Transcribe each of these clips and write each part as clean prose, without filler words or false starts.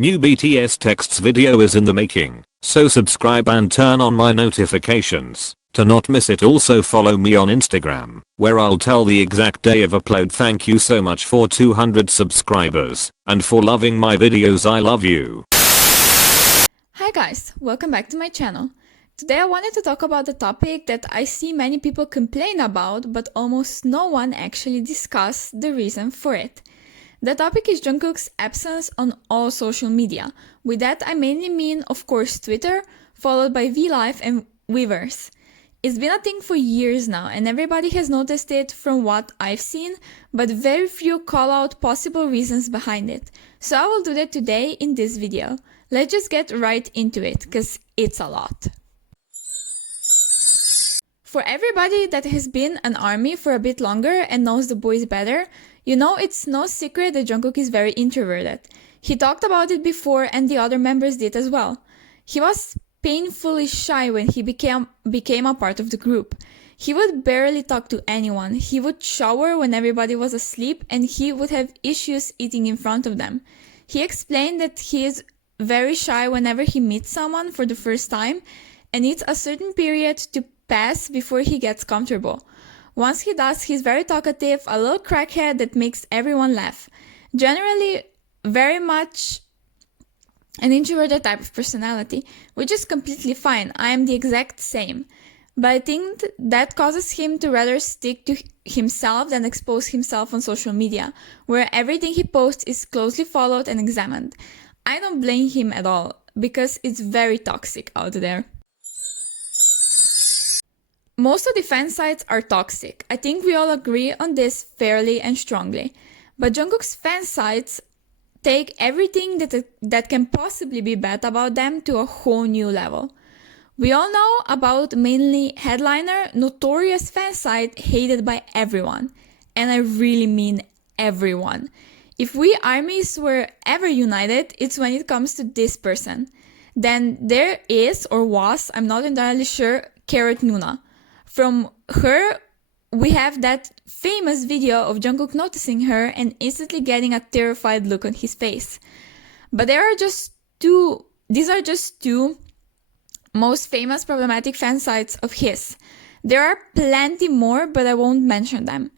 New BTS texts video is in the making, so subscribe and turn on my notifications to not miss it. Also follow me on Instagram, where I'll tell the exact day of upload. Thank you so much for 200 subscribers, and for loving my videos. I love you. Hi guys, welcome back to my channel. Today I wanted to talk about a topic that I see many people complain about, but almost no one actually discuss the reason for it. The topic is Jungkook's absence on all social media. With that I mainly mean, of course, Twitter, followed by VLive and Weverse. It's been a thing for years now, and everybody has noticed it from what I've seen, but very few call out possible reasons behind it. So I will do that today in this video. Let's just get right into it, cause it's a lot. For everybody that has been an ARMY for a bit longer and knows the boys better, you know it's no secret that Jungkook is very introverted. He talked about it before and the other members did as well. He was painfully shy when he became a part of the group. He would barely talk to anyone, he would shower when everybody was asleep, and he would have issues eating in front of them. He explained that he is very shy whenever he meets someone for the first time and needs a certain period to pass before he gets comfortable. Once he does, he's very talkative, a little crackhead that makes everyone laugh. Generally, very much an introverted type of personality, which is completely fine. I am the exact same. But I think that causes him to rather stick to himself than expose himself on social media, where everything he posts is closely followed and examined. I don't blame him at all, because it's very toxic out there. Most of the fan sites are toxic. I think we all agree on this fairly and strongly. But Jungkook's fan sites take everything that can possibly be bad about them to a whole new level. We all know about mainly Headliner, notorious fan site hated by everyone. And I really mean everyone. If we ARMYs were ever united, it's when it comes to this person. Then there is, or was, I'm not entirely sure, Carrot Nuna. From her, we have that famous video of Jungkook noticing her and instantly getting a terrified look on his face. But these are just two most famous problematic fan sites of his. There are plenty more, but I won't mention them.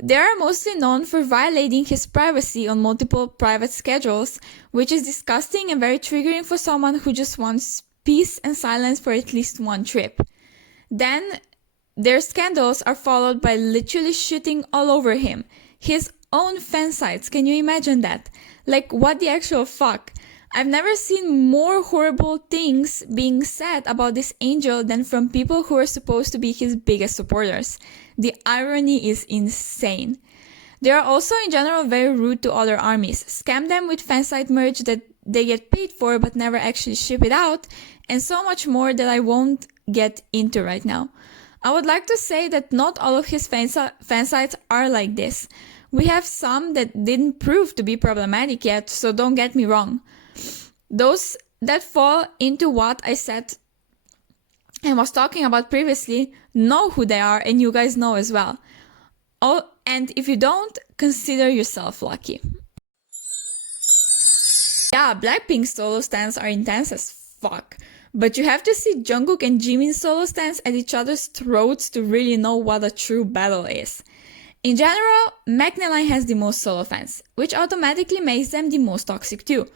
They are mostly known for violating his privacy on multiple private schedules, which is disgusting and very triggering for someone who just wants peace and silence for at least one trip. Then their scandals are followed by literally shitting all over him. His own fan sites, can you imagine that? Like, what the actual fuck? I've never seen more horrible things being said about this angel than from people who are supposed to be his biggest supporters. The irony is insane. They are also in general very rude to other ARMYs, scam them with fansite merch that they get paid for but never actually ship it out, and so much more that I won't get into right now. I would like to say that not all of his fan sites are like this. We have some that didn't prove to be problematic yet, so don't get me wrong. Those that fall into what I said and was talking about previously know who they are, and you guys know as well. Oh, and if you don't, consider yourself lucky. Yeah, Blackpink's solo stands are intense as fuck. But you have to see Jungkook and Jimin's solo stance at each other's throats to really know what a true battle is. In general, McNally has the most solo fans, which automatically makes them the most toxic too.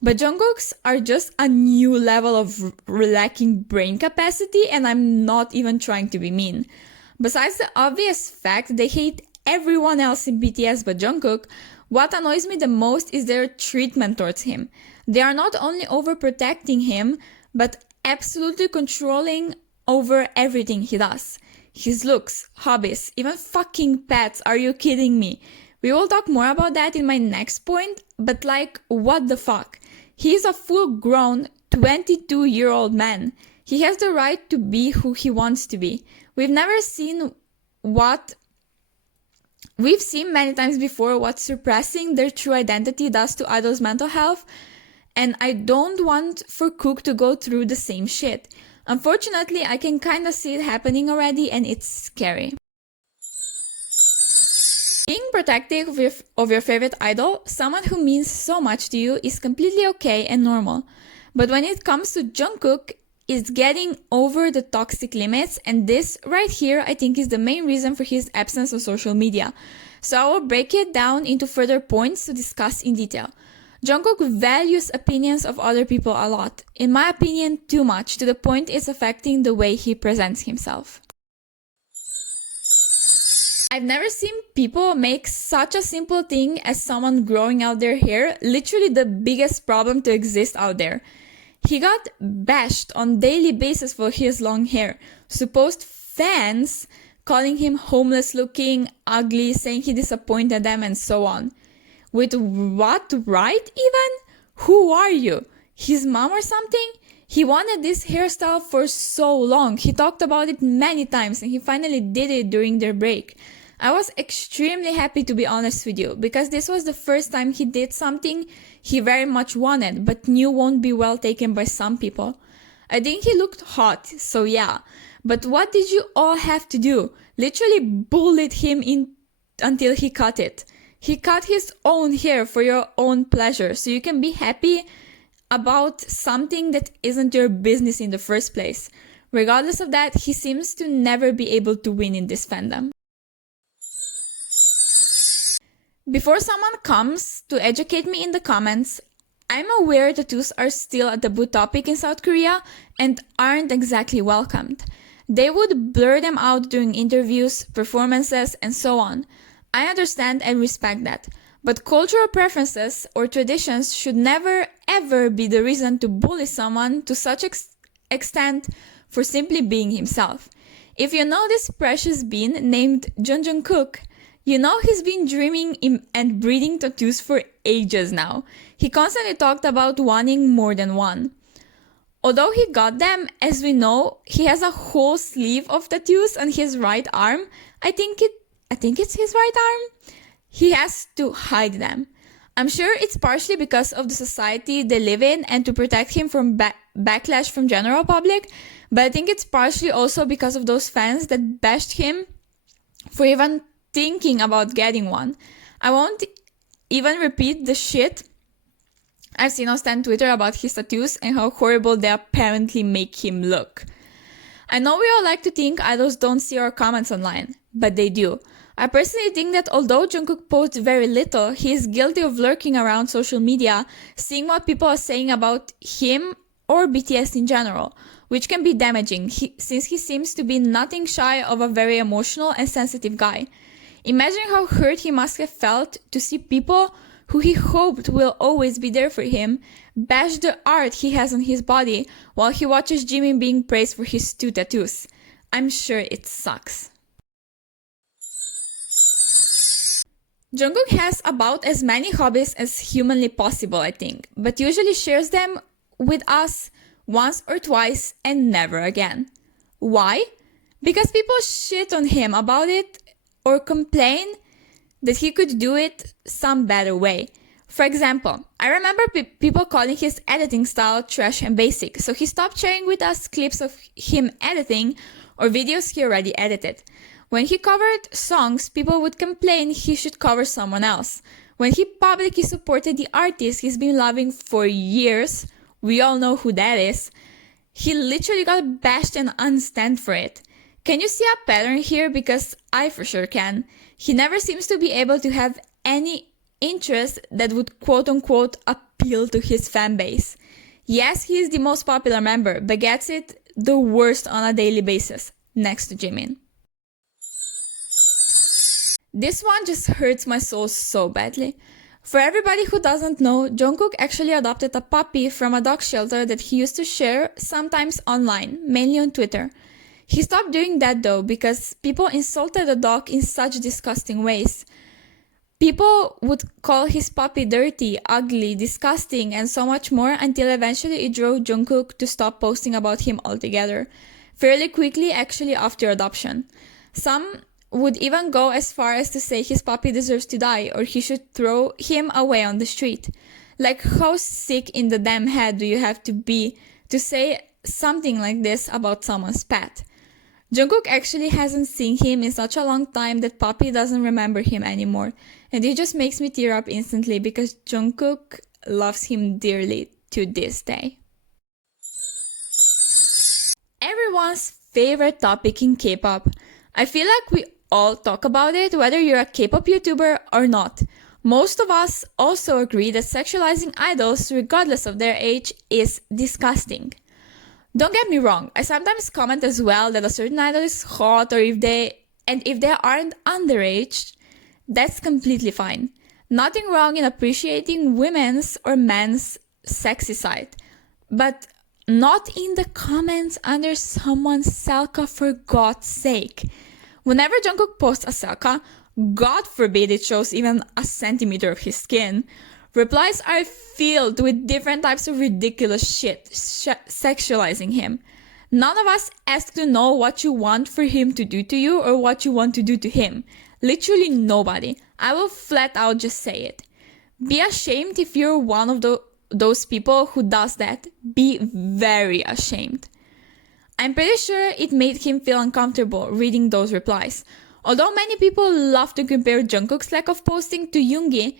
But Jungkook's are just a new level of lacking brain capacity, and I'm not even trying to be mean. Besides the obvious fact they hate everyone else in BTS but Jungkook, what annoys me the most is their treatment towards him. They are not only overprotecting him, but absolutely controlling over everything he does. His looks, hobbies, even fucking pets, are you kidding me? We will talk more about that in my next point, but like, what the fuck? He is a full-grown 22-year-old man. He has the right to be who he wants to be. We've seen many times before what suppressing their true identity does to idols' mental health, and I don't want for Kook to go through the same shit. Unfortunately, I can kinda see it happening already, and it's scary. Being protective of your favorite idol, someone who means so much to you, is completely okay and normal. But when it comes to Jungkook, it's getting over the toxic limits, and this right here I think is the main reason for his absence on social media. So I will break it down into further points to discuss in detail. Jungkook values opinions of other people a lot. In my opinion, too much, to the point it's affecting the way he presents himself. I've never seen people make such a simple thing as someone growing out their hair literally the biggest problem to exist out there. He got bashed on daily basis for his long hair. Supposed fans calling him homeless looking, ugly, saying he disappointed them, and so on. With what right even? Who are you? His mom or something? He wanted this hairstyle for so long. He talked about it many times and he finally did it during their break. I was extremely happy, to be honest with you, because this was the first time he did something he very much wanted but knew won't be well taken by some people. I think he looked hot, so yeah. But what did you all have to do? Literally bullied him in until he cut it. He cut his own hair for your own pleasure, so you can be happy about something that isn't your business in the first place. Regardless of that, he seems to never be able to win in this fandom. Before someone comes to educate me in the comments, I'm aware tattoos are still a taboo topic in South Korea and aren't exactly welcomed. They would blur them out during interviews, performances, and so on. I understand and respect that, but cultural preferences or traditions should never ever be the reason to bully someone to such extent for simply being himself. If you know this precious bean named Jungkook, you know he's been dreaming and breeding tattoos for ages now. He constantly talked about wanting more than one. Although he got them, as we know, he has a whole sleeve of tattoos on his right arm. I think it's his right arm. He has to hide them. I'm sure it's partially because of the society they live in and to protect him from backlash from general public, but I think it's partially also because of those fans that bashed him for even thinking about getting one. I won't even repeat the shit I've seen on Stan Twitter about his tattoos and how horrible they apparently make him look. I know we all like to think idols don't see our comments online, but they do. I personally think that although Jungkook posts very little, he is guilty of lurking around social media, seeing what people are saying about him or BTS in general, which can be damaging since he seems to be nothing shy of a very emotional and sensitive guy. Imagine how hurt he must have felt to see people who he hoped will always be there for him bash the art he has on his body while he watches Jimin being praised for his 2 tattoos. I'm sure it sucks. Jungkook has about as many hobbies as humanly possible, I think, but usually shares them with us once or twice and never again. Why? Because people shit on him about it or complain that he could do it some better way. For example, I remember people calling his editing style trash and basic, so he stopped sharing with us clips of him editing or videos he already edited. When he covered songs, people would complain he should cover someone else. When he publicly supported the artist he's been loving for years, we all know who that is, he literally got bashed and unstand for it. Can you see a pattern here? Because I for sure can. He never seems to be able to have any interest that would quote-unquote appeal to his fan base. Yes, he is the most popular member, but gets it the worst on a daily basis, next to Jimin. This one just hurts my soul so badly. For everybody who doesn't know, Jungkook actually adopted a puppy from a dog shelter that he used to share sometimes online, mainly on Twitter. He stopped doing that though because people insulted the dog in such disgusting ways. People would call his puppy dirty, ugly, disgusting, and so much more until eventually it drove Jungkook to stop posting about him altogether, fairly quickly actually after adoption. Some would even go as far as to say his puppy deserves to die or he should throw him away on the street. Like, how sick in the damn head do you have to be to say something like this about someone's pet? Jungkook actually hasn't seen him in such a long time that Poppy doesn't remember him anymore. And it just makes me tear up instantly because Jungkook loves him dearly to this day. Everyone's favorite topic in K-pop. I feel like we all talk about it, whether you're a K-pop YouTuber or not. Most of us also agree that sexualizing idols, regardless of their age, is disgusting. Don't get me wrong, I sometimes comment as well that a certain idol is hot, or if they aren't underage, that's completely fine. Nothing wrong in appreciating women's or men's sexy side, but not in the comments under someone's selka, for God's sake. Whenever Jungkook posts a selka, God forbid it shows even a centimeter of his skin, replies are filled with different types of ridiculous shit, sexualizing him. None of us ask to know what you want for him to do to you or what you want to do to him. Literally nobody. I will flat out just say it. Be ashamed if you're one of those people who does that. Be very ashamed. I'm pretty sure it made him feel uncomfortable reading those replies. Although many people love to compare Jungkook's lack of posting to Yoongi,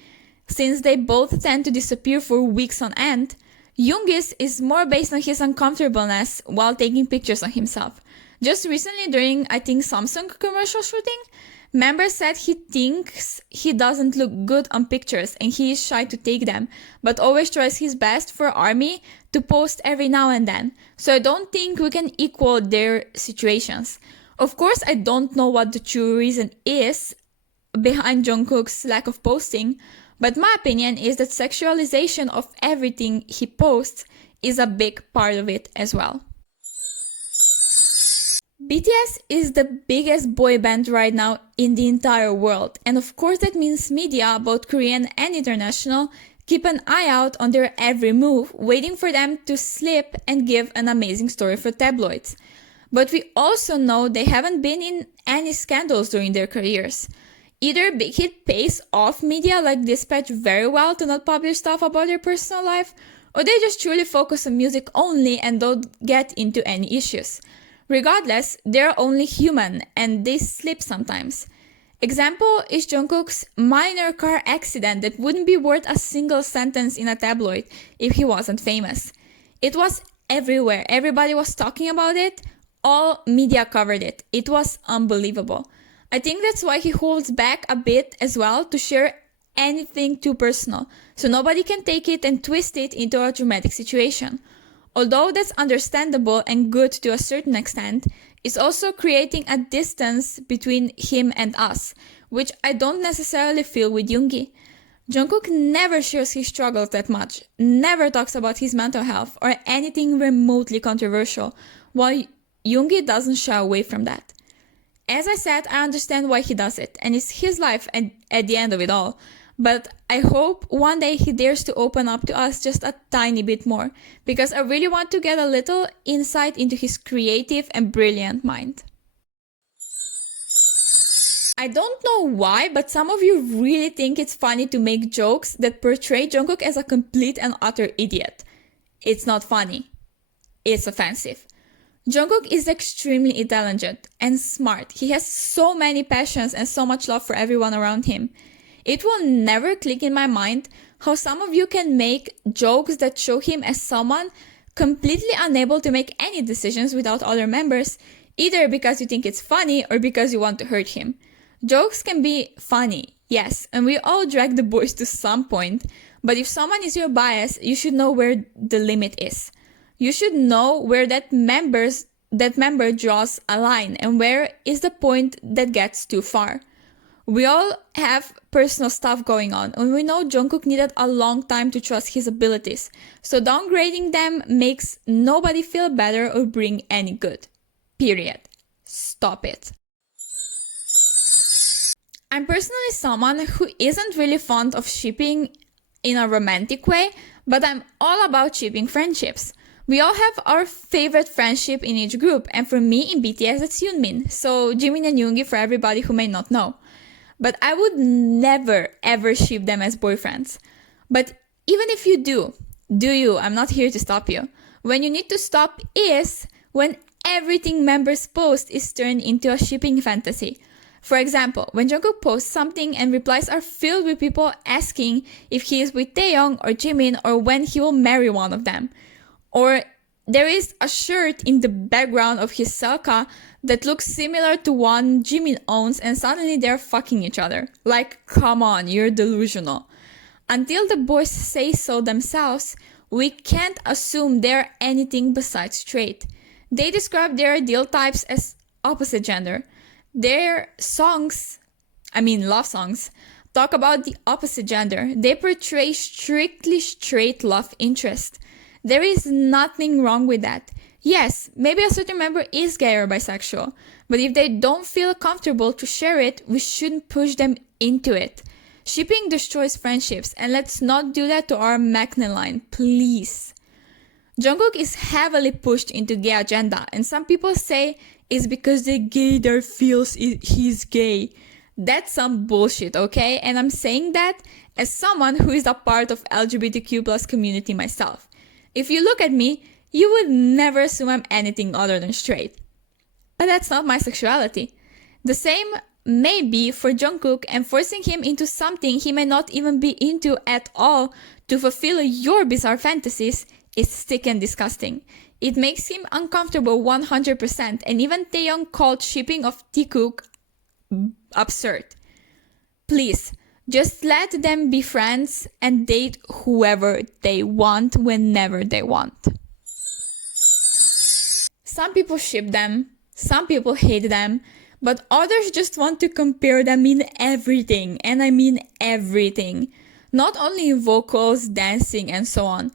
since they both tend to disappear for weeks on end, Yoongi's is more based on his uncomfortableness while taking pictures of himself. Just recently during, I think, Samsung commercial shooting, members said he thinks he doesn't look good on pictures and he is shy to take them, but always tries his best for ARMY to post every now and then. So I don't think we can equal their situations. Of course, I don't know what the true reason is behind Jungkook's lack of posting, but my opinion is that sexualization of everything he posts is a big part of it as well. BTS is the biggest boy band right now in the entire world, and of course that means media, both Korean and international, keep an eye out on their every move, waiting for them to slip and give an amazing story for tabloids. But we also know they haven't been in any scandals during their careers. Either Big Hit pays off media like Dispatch very well to not publish stuff about their personal life, or they just truly focus on music only and don't get into any issues. Regardless, they're only human and they slip sometimes. Example is Jungkook's minor car accident that wouldn't be worth a single sentence in a tabloid if he wasn't famous. It was everywhere, everybody was talking about it, all media covered it. It was unbelievable. I think that's why he holds back a bit as well to share anything too personal, so nobody can take it and twist it into a dramatic situation. Although that's understandable and good to a certain extent, it's also creating a distance between him and us, which I don't necessarily feel with Yoongi. Jungkook never shares his struggles that much, never talks about his mental health or anything remotely controversial, while Yoongi doesn't shy away from that. As I said, I understand why he does it, and it's his life at the end of it all. But I hope one day he dares to open up to us just a tiny bit more, because I really want to get a little insight into his creative and brilliant mind. I don't know why, but some of you really think it's funny to make jokes that portray Jungkook as a complete and utter idiot. It's not funny. It's offensive. Jungkook is extremely intelligent and smart. He has so many passions and so much love for everyone around him. It will never click in my mind how some of you can make jokes that show him as someone completely unable to make any decisions without other members, either because you think it's funny or because you want to hurt him. Jokes can be funny, yes, and we all drag the boys to some point, but if someone is your bias, you should know where the limit is. You should know where that member draws a line and where is the point that gets too far. We all have personal stuff going on, and we know Jungkook needed a long time to trust his abilities, so downgrading them makes nobody feel better or bring any good. Period. Stop it. I'm personally someone who isn't really fond of shipping in a romantic way, but I'm all about shipping friendships. We all have our favorite friendship in each group, and for me in BTS it's Yoonmin, so Jimin and Yoongi for everybody who may not know. But I would never ever ship them as boyfriends. But even if you do you, I'm not here to stop you. When you need to stop is when everything members post is turned into a shipping fantasy. For example, when Jungkook posts something and replies are filled with people asking if he is with Taeyong or Jimin or when he will marry one of them. Or there is a shirt in the background of his Selka that looks similar to one Jimin owns and suddenly they're fucking each other. Like, come on, you're delusional. Until the boys say so themselves, we can't assume they're anything besides straight. They describe their ideal types as opposite gender. Their songs, love songs, talk about the opposite gender. They portray strictly straight love interest. There is nothing wrong with that. Yes, maybe a certain member is gay or bisexual, but if they don't feel comfortable to share it, we shouldn't push them into it. Shipping destroys friendships, and let's not do that to our Magna line, please. Jungkook is heavily pushed into gay agenda, and some people say it's because the gaydar feels he's gay. That's some bullshit, okay? And I'm saying that as someone who is a part of LGBTQ plus community myself. If you look at me, you would never assume I'm anything other than straight. But that's not my sexuality. The same may be for Jungkook, and forcing him into something he may not even be into at all to fulfill your bizarre fantasies is sick and disgusting. It makes him uncomfortable 100%, and even Taeyong called shipping of Jungkook absurd. Please, just let them be friends and date whoever they want whenever they want. Some people ship them, some people hate them, but others just want to compare them in everything, and I mean everything. Not only in vocals, dancing, and so on,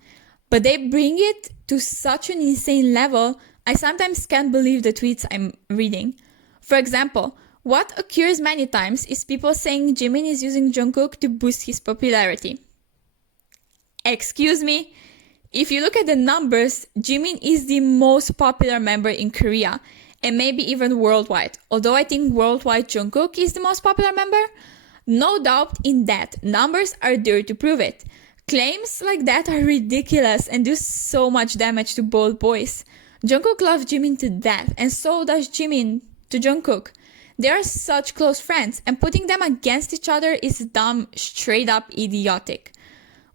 but they bring it to such an insane level, I sometimes can't believe the tweets I'm reading. For example, what occurs many times is people saying Jimin is using Jungkook to boost his popularity. Excuse me? If you look at the numbers, Jimin is the most popular member in Korea, and maybe even worldwide. Although I think worldwide Jungkook is the most popular member, no doubt in that. Numbers are there to prove it. Claims like that are ridiculous and do so much damage to both boys. Jungkook loves Jimin to death, and so does Jimin to Jungkook. They are such close friends, and putting them against each other is dumb, straight up idiotic.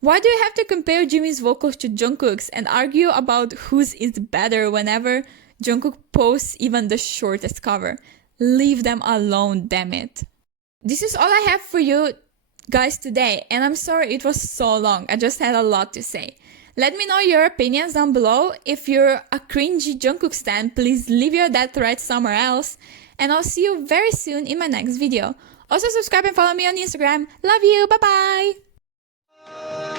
Why do you have to compare Jimin's vocals to Jungkook's and argue about whose is better whenever Jungkook posts even the shortest cover? Leave them alone, damn it. This is all I have for you guys today, and I'm sorry it was so long. I just had a lot to say. Let me know your opinions down below. If you're a cringy Jungkook stan, please leave your that thread somewhere else, and I'll see you very soon in my next video. Also subscribe and follow me on Instagram. Love you, bye bye!